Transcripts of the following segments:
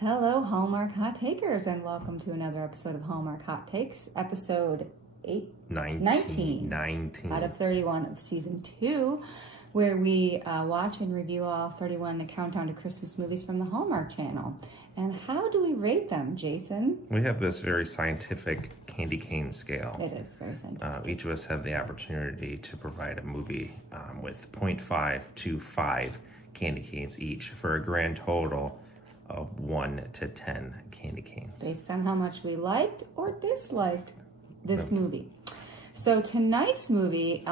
Hello, Hallmark Hot Takers, and welcome to another episode of Hallmark Hot Takes, episode 19 out of 31 of season 2, where we watch and review all 31 countdown to Christmas movies from the Hallmark Channel. And how do we rate them, Jason? We have this very scientific candy cane scale. It is very scientific. Each of us have the opportunity to provide a movie with 0.5 to 5 candy canes each for a grand total of 1 to 10 candy canes. Based on how much we liked or disliked this movie. So tonight's movie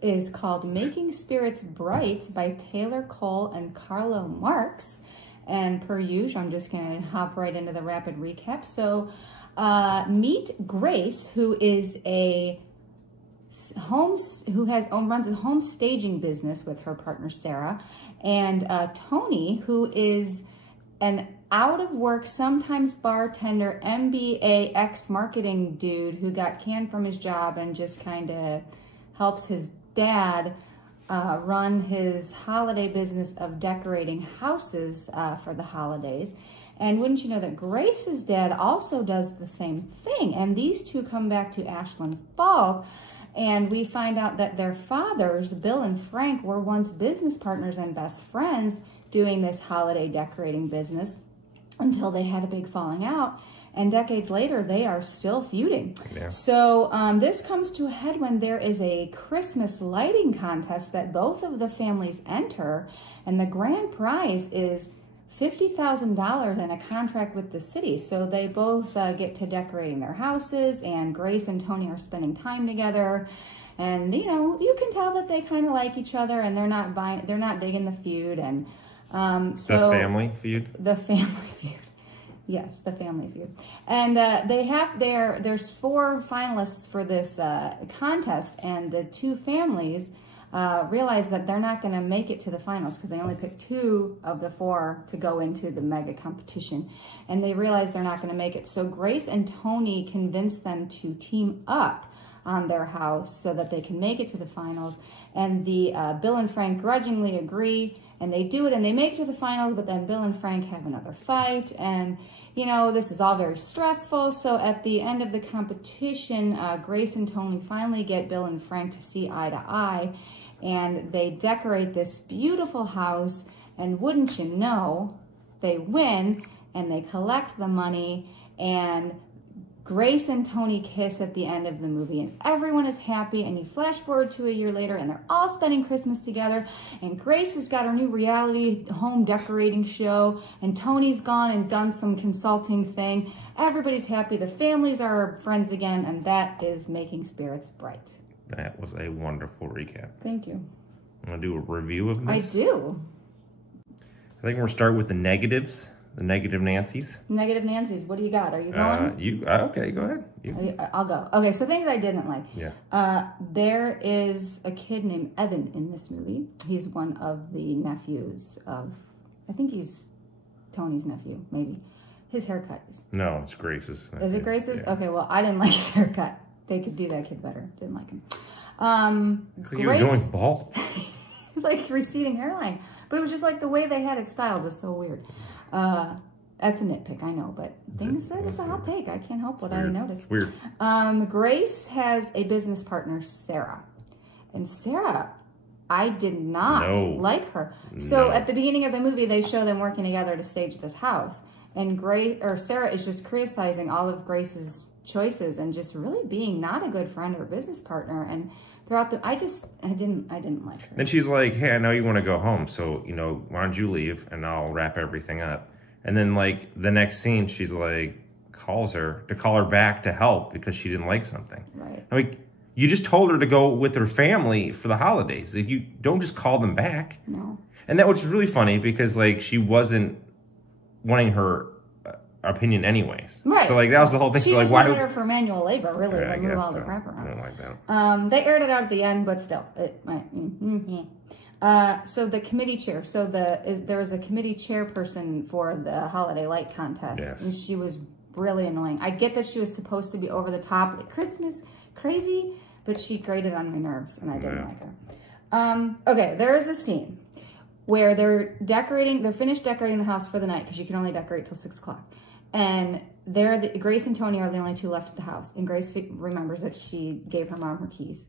is called Making Spirits Bright by Taylor Cole and Carlo Marks. And per usual, I'm just going to hop right into the rapid recap. So meet Grace, who is runs a home staging business with her partner Sarah, and Tony, who is an out-of-work, sometimes bartender, MBA ex-marketing dude who got canned from his job and just kind of helps his dad run his holiday business of decorating houses for the holidays. And wouldn't you know that Grace's dad also does the same thing? And these two come back to Ashland Falls, and we find out that their fathers, Bill and Frank, were once business partners and best friends doing this holiday decorating business until they had a big falling out. And decades later, they are still feuding. Yeah. So this comes to a head when there is a Christmas lighting contest that both of the families enter, and the grand prize is $50,000 and a contract with the city. So they both get to decorating their houses, and Grace and Tony are spending time together. And you can tell that they kind of like each other, and they're not big in the feud. And so the family feud. The family feud. Yes, the family feud. And there's 4 finalists for this contest, and the 2 families realize that they're not going to make it to the finals because they only picked 2 of the 4 to go into the mega competition. And they realize they're not going to make it. So Grace and Tony convince them to team up on their house so that they can make it to the finals. And the Bill and Frank grudgingly agree, and they do it, and they make it to the finals, but then Bill and Frank have another fight, and this is all very stressful. So at the end of the competition, Grace and Tony finally get Bill and Frank to see eye to eye, and they decorate this beautiful house, and wouldn't you know, they win, and they collect the money, and Grace and Tony kiss at the end of the movie, and everyone is happy. And you flash forward to a year later, and they're all spending Christmas together, and Grace has got her new reality home decorating show, and Tony's gone and done some consulting thing. Everybody's happy. The families are friends again, and that is Making Spirits Bright. That was a wonderful recap. Thank you. Want to do a review of this? I do. I think we're going to start with the negatives. The negative Nancy's. Negative Nancy's. What do you got? Are you going? Okay, go ahead. I'll go. Okay, so things I didn't like. Yeah. There is a kid named Evan in this movie. He's one of the nephews of, I think he's Tony's nephew, maybe. His haircut is. No, it's Grace's nephew. Is it Grace's? Yeah. Okay, well, I didn't like his haircut. They could do that kid better. Didn't like him. He was going bald. Like receding hairline. But it was just like the way they had it styled was so weird. That's a nitpick, I know, but things said it's a hot take. I can't help what I noticed. It's weird. Grace has a business partner, Sarah. And Sarah, I did not like her. So at the beginning of the movie, they show them working together to stage this house. And Sarah is just criticizing all of Grace's choices and just really being not a good friend or business partner. And throughout I didn't like her. Then she's like, hey, I know you want to go home, so, why don't you leave and I'll wrap everything up. And then, like, the next scene, she's like, calls her to call her back to help because she didn't like something. Right. I mean, you just told her to go with her family for the holidays. If you don't just call them back. No. And that was really funny because, like, she wasn't wanting her opinion anyways. Right. So, like, that was the whole thing. She just wanted her for manual labor, really, to move all the crap around. I don't like that. They aired it out at the end, but still. So the committee chair. So there was a committee chairperson for the holiday light contest. Yes. And she was really annoying. I get that she was supposed to be over the top, like Christmas crazy, but she grated on my nerves, and I didn't like her. Okay, there is a scene where they're finished decorating the house for the night because you can only decorate till 6 o'clock. And Grace and Tony are the only two left at the house. And Grace remembers that she gave her mom her keys.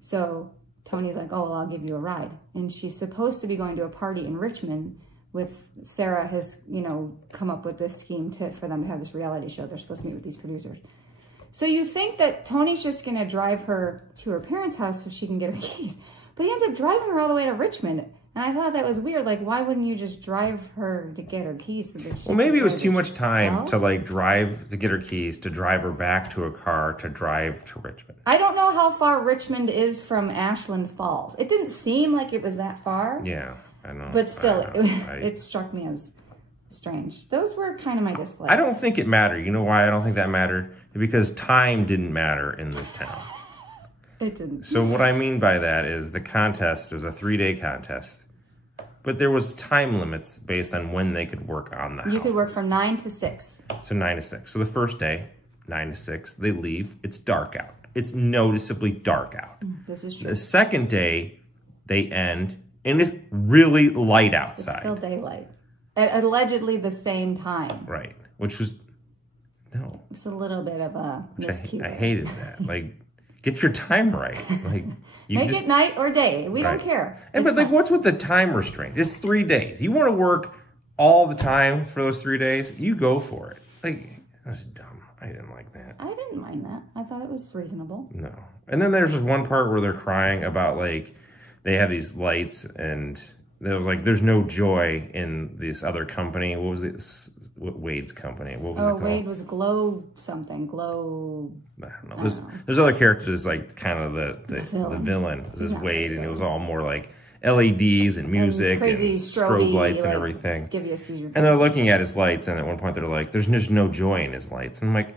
So Tony's like, oh, well, I'll give you a ride. And she's supposed to be going to a party in Richmond with Sarah has, come up with this scheme for them to have this reality show. They're supposed to meet with these producers. So you think that Tony's just going to drive her to her parents' house so she can get her keys. But he ends up driving her all the way to Richmond. And I thought that was weird. Like, why wouldn't you just drive her to get her keys? So that she maybe it was too much time to like drive to get her keys, to drive her back to a car, to drive to Richmond. I don't know how far Richmond is from Ashland Falls. It didn't seem like it was that far. Yeah, I know. But still, it struck me as strange. Those were kind of my dislikes. I don't think it mattered. You know why I don't think that mattered? Because time didn't matter in this town. It didn't. So what I mean by that is the contest was a 3-day contest, but there was time limits based on when they could work on the house. You could work from 9 to 6. So 9 to 6. So the first day, 9 to 6, they leave. It's dark out. It's noticeably dark out. This is true. The second day, they end, and it's really light outside. It's still daylight. At allegedly the same time. Right. Which was, no. It's a little bit of a miscue. I hated that. Like, get your time right. Like, Make it night or day. We don't care. But like, what's with the time restraint? It's 3 days. You want to work all the time for those 3 days? You go for it. Like, that's dumb. I didn't like that. I didn't mind that. I thought it was reasonable. No. And then there's this one part where they're crying about, like, they have these lights and there was like, there's no joy in this other company. What was it? Wade's company. What was it called? Wade was Glow something. Glow. I don't know. There's other characters, like kind of the villain. This is Wade, and it was all more like LEDs and music and strobe lights and everything. Give you a seizure. And they're looking at his lights, and at one point they're like, "There's just no joy in his lights." And I'm like,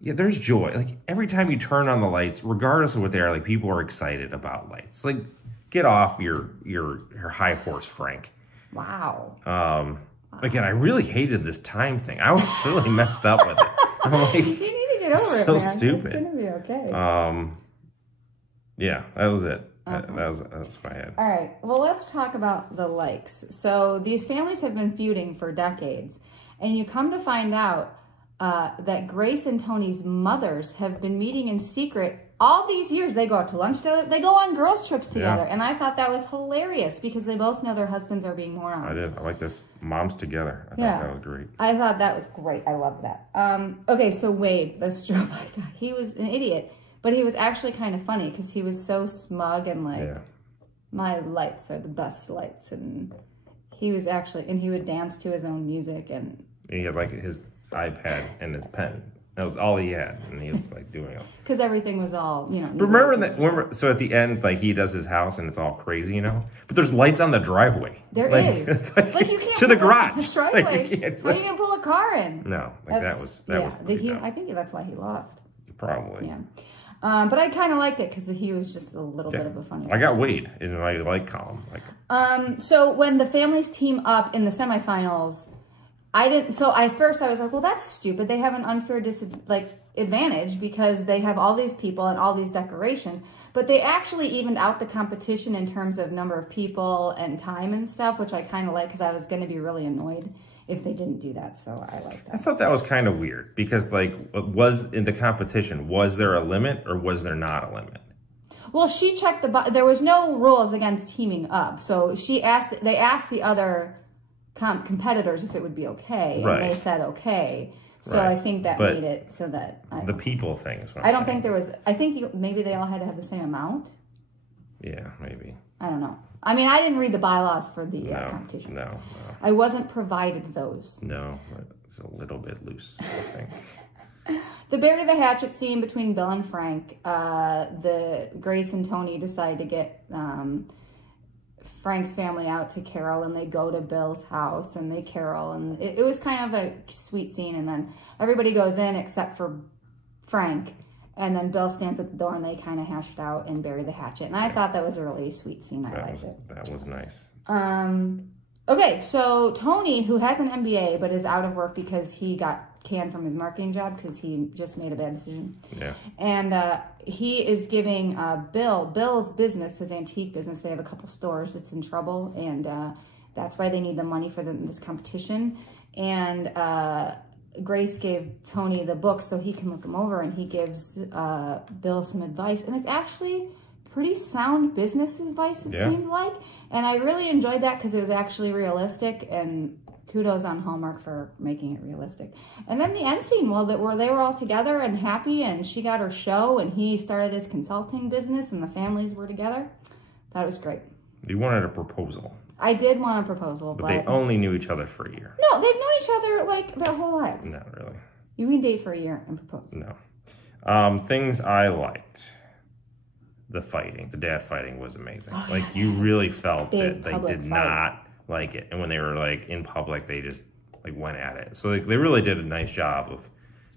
"Yeah, there's joy. Like every time you turn on the lights, regardless of what they are, like people are excited about lights. Like, get off your high horse, Frank." Wow. Again, I really hated this time thing. I was really messed up with it. I'm like, you need to get over it, man. Stupid. It's gonna be okay. Yeah, that was it. Okay. That's what I had. All right. Well, let's talk about the likes. So these families have been feuding for decades, and you come to find out that Grace and Tony's mothers have been meeting in secret all these years. They go out to lunch together. They go on girls' trips together. Yeah. And I thought that was hilarious because they both know their husbands are being morons. I did. I like this. Moms together. I thought that was great. I thought that was great. I love that. Okay, so Wade, the strobe light guy, he was an idiot, but he was actually kind of funny because he was so smug and like, my lights are the best lights. And he was actually, and he would dance to his own music. And he had like his iPad and his pen. That was all he had, and he was like doing it. Because everything was all, Remember, so at the end, like he does his house, and it's all crazy, But there's lights on the driveway. There is. Like you can't to the garage. Driveway. Like, you can't pull a car in. No, like that was I think that's why he lost. Probably. Yeah. But I kind of liked it because he was just a little bit of a funny. I got Wade in my like column. So when the families team up in the semifinals. At first I was like, well, that's stupid. They have an unfair advantage because they have all these people and all these decorations, but they actually evened out the competition in terms of number of people and time and stuff, which I kind of like because I was going to be really annoyed if they didn't do that. So I like that. I thought that was kind of weird because was in the competition, was there a limit or was there not a limit? Well, she checked there was no rules against teaming up. So they asked the other competitors if it would be okay, and they said okay. So I think that made it so that the people thing is what I don't think there was. I think maybe they all had to have the same amount. Yeah, maybe. I don't know. I mean, I didn't read the bylaws for the competition. No. I wasn't provided those. No, it's a little bit loose, I think. The bury the hatchet scene between Bill and Frank. The Grace and Tony decide to get Frank's family out to Carol, and they go to Bill's house and they carol, and it was kind of a sweet scene. And then everybody goes in except for Frank, and then Bill stands at the door and they kind of hash it out and bury the hatchet. And I thought that was a really sweet scene. I liked it. That was nice. Okay, so Tony, who has an MBA but is out of work because he got canned from his marketing job because he just made a bad decision. Yeah. And he is giving Bill's business, his antique business, they have a couple stores, it's in trouble, and that's why they need the money for this competition. And Grace gave Tony the book so he can look them over, and he gives Bill some advice, and it's actually pretty sound business advice, it seemed like. And I really enjoyed that because it was actually realistic, and kudos on Hallmark for making it realistic. And then the end scene, well, where they were all together and happy, and she got her show, and he started his consulting business, and the families were together. That was great. You wanted a proposal. I did want a proposal, but they only knew each other for a year. No, they've known each other like their whole lives. Not really. You mean date for a year and propose? No. Things I liked. The fighting, the dad fighting was amazing. Oh, like you really felt big that they did not like it, and when they were like in public, they just like went at it. So like, they really did a nice job of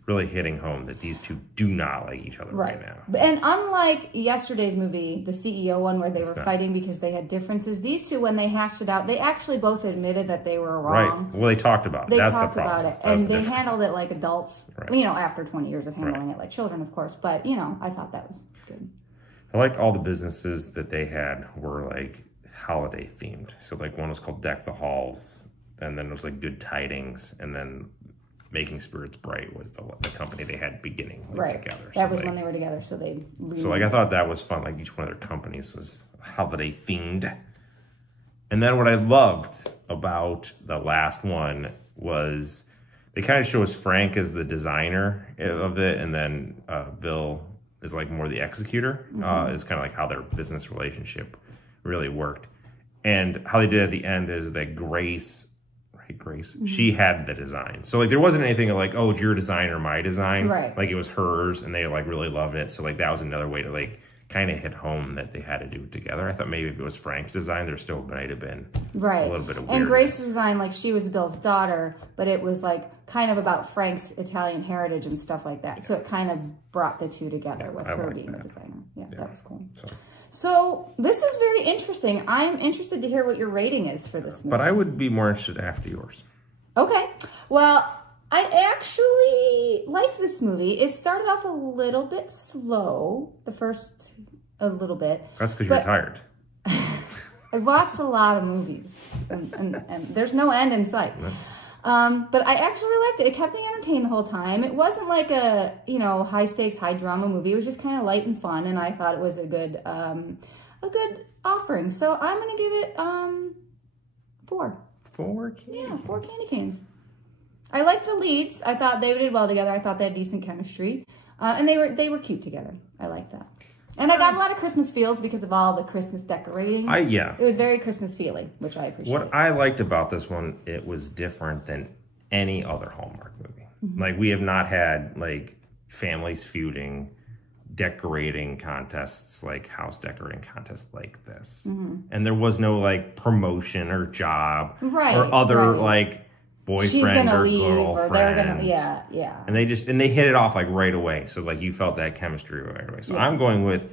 really hitting home that these two do not like each other right now. And unlike yesterday's movie, the CEO one, where they were fighting because they had differences, these two, when they hashed it out, they actually both admitted that they were wrong. Right. Well, they talked about it. They That's talked the problem. about it, and they handled it like adults. Right. You know, after 20 years of handling it like children, of course. But you know, I thought that was good. I liked all the businesses that they had were like holiday themed. So like one was called Deck the Halls, and then it was like Good Tidings, and then Making Spirits Bright was the company they had beginning together. That was when they were together, so they... So like I thought that was fun. Like each one of their companies was holiday themed. And then what I loved about the last one was they kind of show us Frank as the designer of it, and then Bill is like more the executor. Is kind of like how their business relationship really worked. And how they did at the end is that Grace, she had the design. So like there wasn't anything like, oh, it's your design or my design. Right. Like it was hers, and they like really loved it. So like that was another way to like kind of hit home that they had to do it together. I thought maybe if it was Frank's design, there still might have been a little bit of weirdness. And Grace's design, like she was Bill's daughter, but it was like kind of about Frank's Italian heritage and stuff like that. So it kind of brought the two together with her being the designer. Yeah, that was cool. So this is very interesting. I'm interested to hear what your rating is for this movie. But I would be more interested after yours. Okay. Well, I actually liked this movie. It started off a little bit slow, a little bit. That's because you're tired. I've watched a lot of movies, and there's no end in sight. But I actually liked it. It kept me entertained the whole time. It wasn't like a, high stakes, high drama movie. It was just kind of light and fun, and I thought it was a good offering. So I'm going to give it 4. 4 candy canes. Yeah, 4 candy canes. I liked the leads. I thought they did well together. I thought they had decent chemistry. And they were cute together. I like that. And I got a lot of Christmas feels because of all the Christmas decorating. It was very Christmas feeling, which I appreciate. What I liked about this one, it was different than any other Hallmark movie. Like we have not had like families feuding, decorating contests, like house decorating contests like this. And there was no like promotion or job or other like boyfriend or girlfriend. Or they're gonna, yeah. And they hit it off like right away. So like you felt that chemistry right away. So I'm going with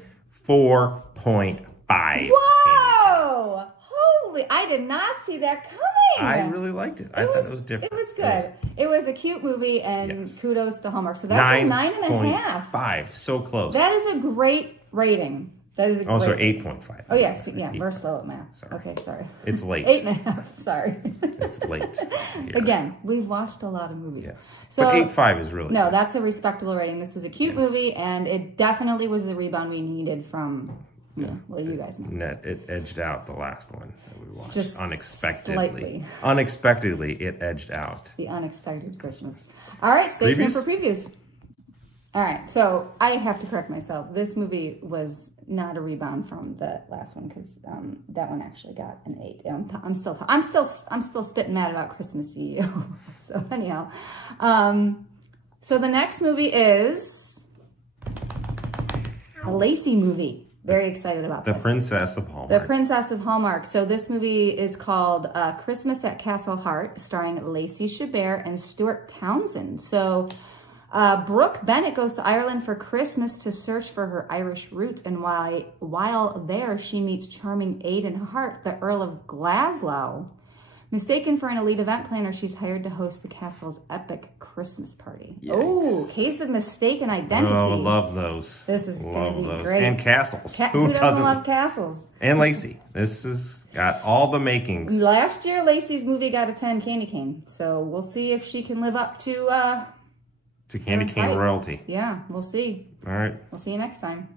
4.5. Whoa! Holy, I did not see that coming. I really liked it. I thought it was different. It was good. It was a cute movie, and kudos to Hallmark. So that's a 9.5. 5, so close. That is a great rating. That is a great. 8.5. Oh yes, we're slow at math. Sorry. Okay, sorry. It's late. 8.5. Sorry. It's late. Again, we've watched a lot of movies. Yes. So, but 8.5 is really good. That's a respectable rating. This was a cute movie, and it definitely was the rebound we needed from. Well, you guys know. It edged out the last one that we watched. Just unexpectedly. Slightly. Unexpectedly, it edged out. The unexpected Christmas. All right, stay tuned for previews. All right, so I have to correct myself. This movie was not a rebound from the last one because that one actually got an 8. I'm still spitting mad about Christmas CEO. So anyhow, so the next movie is a Lacey movie. Very excited about this. The Princess of Hallmark. The Princess of Hallmark. So this movie is called Christmas at Castle Hart, starring Lacey Chabert and Stuart Townsend. So Brooke Bennett goes to Ireland for Christmas to search for her Irish roots, and while there, she meets charming Aidan Hart, the Earl of Glasgow. Mistaken for an elite event planner, she's hired to host the castle's epic Christmas party. Yikes. Oh, case of mistaken identity. Oh, love those. This is going to be those. great. And castles. Who doesn't love castles? And Lacey. This has got all the makings. Last year, Lacey's movie got a 10 candy cane. So we'll see if she can live up to candy cane royalty. Yeah, we'll see. All right. We'll see you next time.